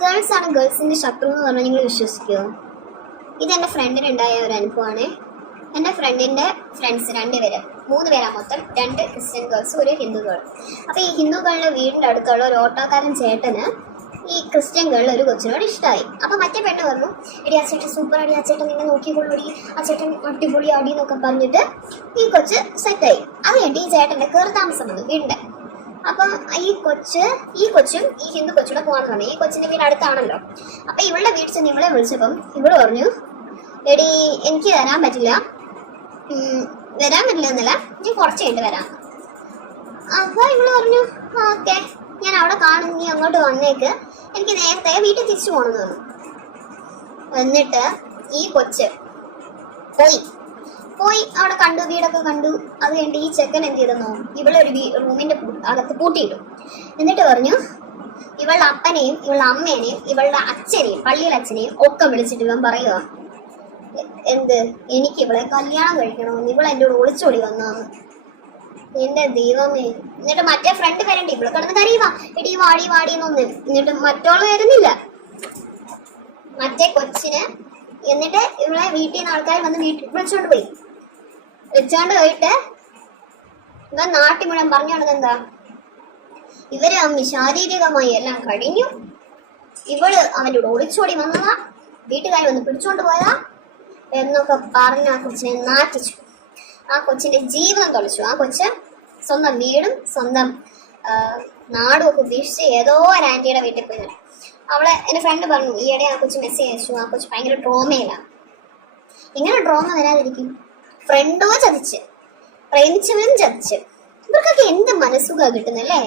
Girls ആണ് ഗേൾസിന്റെ ശത്രു എന്ന് പറഞ്ഞാൽ നിങ്ങൾ വിശ്വസിക്കുമോ? ഇത് എൻ്റെ ഫ്രണ്ടിനുണ്ടായ ഒരു അനുഭവമാണ്. എൻ്റെ ഫ്രണ്ടിൻ്റെ ഫ്രണ്ട്സ് 2 പേര്, 3 പേരാ മൊത്തം, 2 ക്രിസ്ത്യൻ ഗേൾസ്, 1 ഹിന്ദു ഗേൾ. അപ്പോൾ ഈ ഹിന്ദു ഗേളിൻ്റെ വീടിൻ്റെ അടുത്തുള്ള ഒരു ഓട്ടോക്കാരൻ ചേട്ടന് ഈ ക്രിസ്ത്യൻ ഗേളിൽ ഒരു കൊച്ചിനോട് ഇഷ്ടമായി. അപ്പോൾ മറ്റേ പെണ്ണ് പറഞ്ഞു, എടി ആ ചേട്ടൻ സൂപ്പർ അടി, ആ ചേട്ടൻ നിന്നെ നോക്കിക്കൊള്ളൂടി, ആ ചേട്ടൻ അടിപൊളി അടി എന്നൊക്കെ പറഞ്ഞിട്ട് ഈ കൊച്ച് സെറ്റായി. അത് കഴിഞ്ഞിട്ട് ഈ ചേട്ടൻ്റെ കയറി താമസം വന്നു വീടിൻ്റെ. അപ്പം ഈ കൊച്ചും ഈ ഹിന്ദു കൊച്ചുകൂടെ പോകാൻ പറഞ്ഞു. ഈ കൊച്ചിൻ്റെ വീട് അടുത്താണല്ലോ. അപ്പം ഇവളുടെ വീട്ടിൽ ചെന്ന് ഇവളെ വിളിച്ചപ്പം ഇവള് പറഞ്ഞു, എടി എനിക്ക് വരാൻ പറ്റില്ല എന്നല്ല, ഞാൻ കുറച്ച് കഴിഞ്ഞിട്ട് വരാം. അപ്പോൾ ഇവള് പറഞ്ഞു, ഓക്കെ ഞാൻ അവിടെ കാണും, നീ അങ്ങോട്ട് വന്നേക്ക്, എനിക്ക് നേരത്തെ വീട്ടിൽ തിരിച്ചു പോകണമെന്ന് പറഞ്ഞു. എന്നിട്ട് ഈ കൊച്ച് പോയി അവിടെ കണ്ടു, വീടൊക്കെ കണ്ടു. അത് കഴിഞ്ഞിട്ട് ഈ ചെക്കൻ എന്ത് ചെയ്തെന്നോ, ഇവളൊരു റൂമിന്റെ അകത്ത് പൂട്ടിയിട്ടു. എന്നിട്ട് പറഞ്ഞു, ഇവളുടെ അപ്പനെയും ഇവളുടെ അമ്മേനെയും ഇവളുടെ അച്ഛനെയും പള്ളിയിലെ അച്ഛനെയും ഒക്കെ വിളിച്ചിട്ട് ഇവൻ പറയുക, എന്ത് എനിക്ക് ഇവളെ കല്യാണം കഴിക്കണമെന്ന്, ഇവളെ എൻ്റെ കൂടെ ഒളിച്ചോടി വന്നാന്ന്. എന്റെ ദൈവമേ. എന്നിട്ട് മറ്റേ ഫ്രണ്ട് വരണ്ട, ഇവളെ കിടന്ന് കരയുവാ, എടി വാടി എന്നൊന്നും. എന്നിട്ട് മറ്റോള് വരുന്നില്ല, മറ്റേ കൊച്ചിന്. എന്നിട്ട് ഇവളെ വീട്ടിൽ നിന്ന് ആൾക്കാർ വന്ന് വീട്ടിൽ വിളിച്ചോണ്ട് പോയിട്ട് ഇവൻ നാട്ടി മുഴുവൻ പറഞ്ഞോണത് എന്താ, ഇവര് അമ്മി ശാരീരികമായി എല്ലാം കഴിഞ്ഞു, ഇവള് അവൻ്റെ കൂടെ ഒളിച്ചോടി വന്നതാ, വീട്ടുകാർ വന്ന് പിടിച്ചോണ്ട് പോയതാ എന്നൊക്കെ പറഞ്ഞ് ആ കൊച്ചിനെ നാറ്റിച്ചു. ആ കൊച്ചിന്റെ ജീവിതം തൊളിച്ചു. ആ കൊച്ച് സ്വന്തം വീടും സ്വന്തം നാടും ഒക്കെ ഉപേക്ഷിച്ച് ഏതോ ഒരു ആന്റിയുടെ വീട്ടിൽ പോയി. അവളെ എൻ്റെ ഫ്രണ്ട് പറഞ്ഞു, ഈയിടെ ആ കൊച്ച് മെസ്സേജ് അയച്ചു, ആ കൊച്ച് ഭയങ്കര ഡ്രോമയില്ല. ഇങ്ങനെ ഡ്രോമ വരാതിരിക്കും? ഫ്രണ്ടോ ചതിച്ച്, പ്രേമിച്ചവനും ചതിച്ച്, ഇവർക്കൊക്കെ എന്ത് മനസ്സുഖ കിട്ടുന്നല്ലേ?